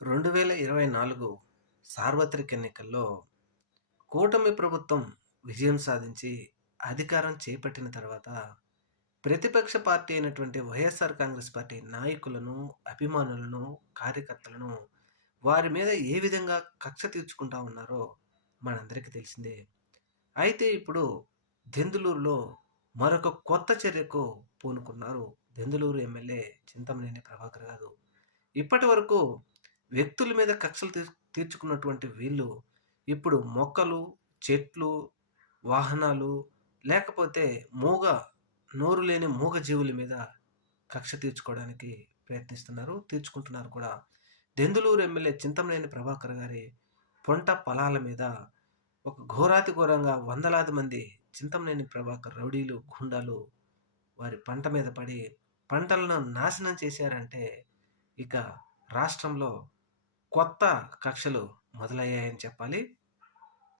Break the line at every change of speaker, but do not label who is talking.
రెండు వేల ఇరవై నాలుగు సార్వత్రిక ఎన్నికల్లో కూటమి ప్రభుత్వం విజయం సాధించి అధికారం చేపట్టిన తర్వాత ప్రతిపక్ష పార్టీ అయినటువంటి వైఎస్ఆర్ కాంగ్రెస్ పార్టీ నాయకులను అభిమానులను కార్యకర్తలను వారి మీద ఏ విధంగా కక్ష తీర్చుకుంటా ఉన్నారో మనందరికీ తెలిసిందే. అయితే ఇప్పుడు దెందులూరులో మరొక కొత్త చర్యకు పూనుకున్నారు దెందులూరు ఎమ్మెల్యే చింతమనేని ప్రభాకర్ గారు. ఇప్పటి వరకు వ్యక్తుల మీద కక్షలు తీర్ తీర్చుకున్నటువంటి వీళ్ళు ఇప్పుడు మొక్కలు చెట్లు వాహనాలు లేకపోతే మూగ నోరు లేని మూగ జీవుల మీద కక్ష తీర్చుకోవడానికి ప్రయత్నిస్తున్నారు తీర్చుకుంటున్నారు కూడా. దెందులూరు ఎమ్మెల్యే చింతమనేని ప్రభాకర్ గారి పొంట పొలాల మీద ఒక ఘోరాతి ఘోరంగా వందలాది మంది చింతమనేని ప్రభాకర్ రౌడీలు గుండాలు వారి పంట మీద పడి పంటలను నాశనం చేశారంటే ఇక రాష్ట్రంలో కొత్త కక్షలు మొదలయ్యాయని చెప్పాలి.